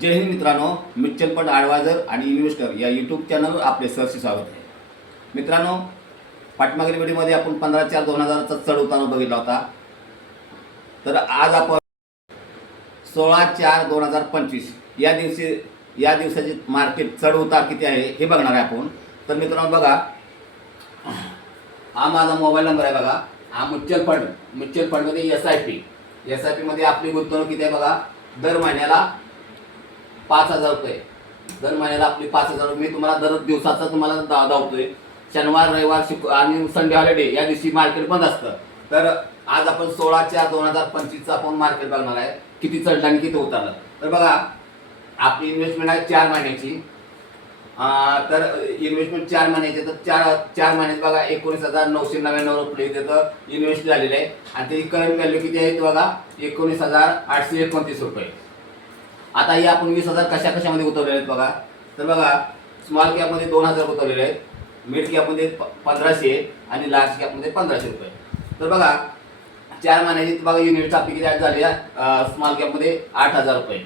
जय हिंद मित्रांनो, mutual fund adviser आणि investor या यूट्यूब चॅनलवर आपले सहर्ष स्वागत आहे. मित्रांनो, पाठमागील व्हिडिओमध्ये आपण 15/4/2000चा चढ उतार बघितला होता. तर आज आपण 16/4/2025 या दिवसाचे मार्केट चढ उतार किती आहे हे बघणार आहे आपण. तर मित्रांनो बघा, हा माझा मोबाईल नंबर आहे बघा. हा म्युच्युअल फंडमध्ये एस आय पी मध्ये आपली गुंतवणूक किती आहे बघा. दर महिन्याला 5,000 रुपये. दर महिन्याला आपली 5,000 रुपये. मी तुम्हाला दर दिवसाचा तुम्हाला दावतोय. शनिवार, रविवार आणि संडे हॉलिडे या दिवशी मार्केट बंद असतं. तर आज आपण 16/4/2025चा आपण मार्केट बघणार आहे, किती चढलं आणि किती उतरलं. तर बघा, आपली इन्व्हेस्टमेंट आहे 4 महिन्याची. तर इन्व्हेस्टमेंट 4 महिन्याची. तर चार महिन्यात बघा 19,999 रुपये तिथं इन्व्हेस्ट झालेले आहे. आणि त्याची करंट व्हॅल्यू किती आहे बघा, 19,829 रुपये. आता हे आपण 20,000 कशामध्ये उतरलेले आहेत बघा. तर बघा, स्मॉल कॅपमध्ये 2,000 उतरलेले आहेत, मिड कॅपमध्ये 1,500 आणि लार्ज कॅपमध्ये 1,500 रुपये. तर बघा, 4 महिन्याची बघा युनिट आपली किती झाली आहे. स्मॉल कॅपमध्ये 8,000 रुपये,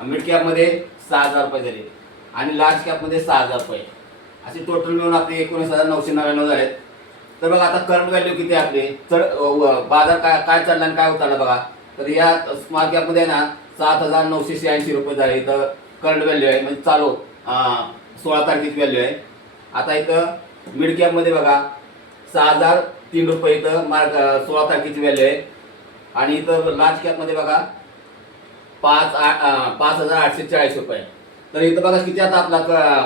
मिड कॅपमध्ये 6,000 रुपये झाले आणि लार्ज कॅपमध्ये 6,000 रुपये. असे टोटल मिळून आपले 19,999 झाले. तर बघा, आता करंट व्हॅल्यू किती आहे आपली, बाजार काय चढला आणि काय उतरला बघा. तर या स्मॉल कॅपमध्ये ना 7,986 रुपये झाले. इथं करंट व्हॅल्यू आहे, म्हणजे चालू 16 तारखेची व्हॅल्यू आहे. आता इथं मिड कॅपमध्ये बघा 6,003 रुपये इथं 16 तारखेची व्हॅल्यू आहे. आणि इथं लार्ज कॅपमध्ये बघा 5,840 रुपये. तर इथं बघा किती आता आपला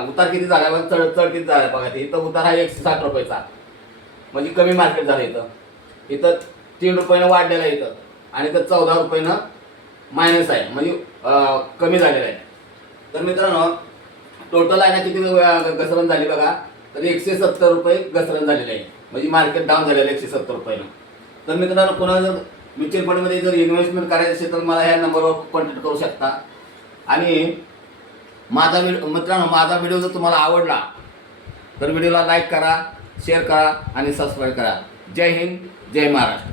उतार किती झाला, चढ किती झाला बघा. इथं उतार आहे 160 रुपयेचा, म्हणजे कमी मार्केट झालं. इथं 3 रुपयानं वाढलेलं आहे इथं, आणि इथं 14 रुपयानं मायनस आहे, म्हणजे कमी झालेलं आहे. तर मित्रांनो, टोटल आहे ना किती घसरण झाली बघा. तर 170 रुपये घसरण झालेले आहे, म्हणजे मार्केट डाऊन झालेलं आहे 170 रुपयानं. तर मित्रांनो, पुन्हा जर म्युच्युअल फंडमध्ये जर इन्व्हेस्टमेंट करायचं असेल तर मला ह्या नंबरवर कॉन्टॅक्ट करू शकता. आणि माझा व्हिडिओ जर तुम्हाला आवडला तर व्हिडिओला लाईक करा, शेअर करा आणि सबस्क्राईब करा. जय हिंद, जय महाराष्ट्र.